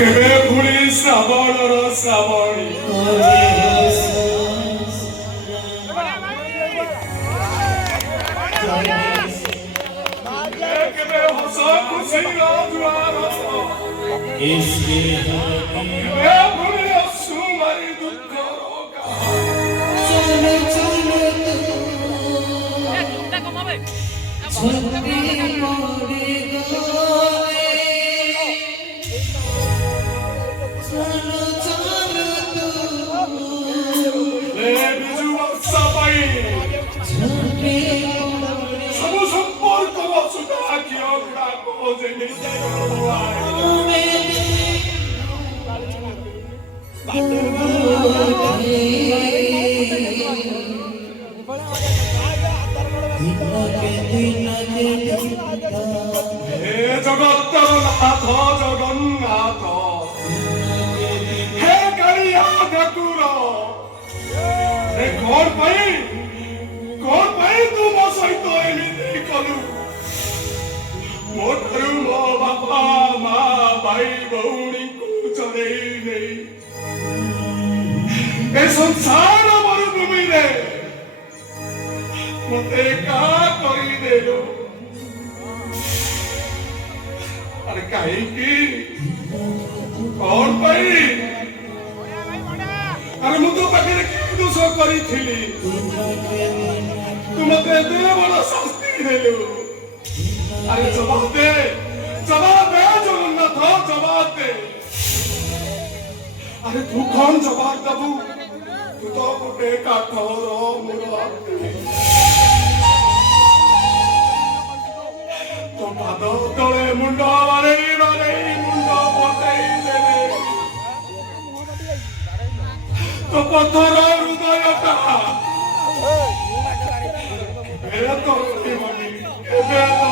କେବେ ପୁଣି ଶ୍ରାବଣର ଶ୍ରାବଣୀ କେବେ ହସ ଖୁସିର ଜୁଆର କେବେ ପୁଣି ଅସୁମାରି ଦୁଃଖର ସବୁ ସମ୍ପର୍କ ସୁଧା କ୍ଷୀର ଗୁଡାକ हे ଜଗତର ନାଥ ଜଗନ୍ନାଥ ହେ କାଳିଆ ଠାକୁର କଣ ପାଇଁ ତୁ ମୋ ସହିତ ଏମିତି କଲୁ ମୋ ଠାରୁ ମୋ ବାପା ମା ଭାଇ ଭଉଣୀଙ୍କୁ ଚଳେଇ ନେଇ ଏ ସଂସାର ମରୁଭୂମିରେ ମତେ ଏକା କରିଦେଲୁ ଆରେ କାହିଁକି କଣ ପାଇଁ ଆରେ ମୁଁ ତୋ ପାଖରେ କି ଦୋଷ କରିଥିଲି ତୁ ମତେ ଏତେ ବଡ ଶାସ୍ତି ଦେଲୁ ଆରେ ଜବାବ ଦେ ଜଗନ୍ନାଥ ଜବାବ ଦେ ଆରେ ତୁ କଣ ଜବାବ ଦବୁ ତୁ ତ ଗୋଟେ କାଠର ମୂଳ ତୋ ପାଦ ତଳେ ମୁଣ୍ଡ ବାଡେଇ ମୁଣ୍ଡ ବତେଇ ଦେଲେ ତ ପଥର ହୃଦୟଟା କେବେ ତ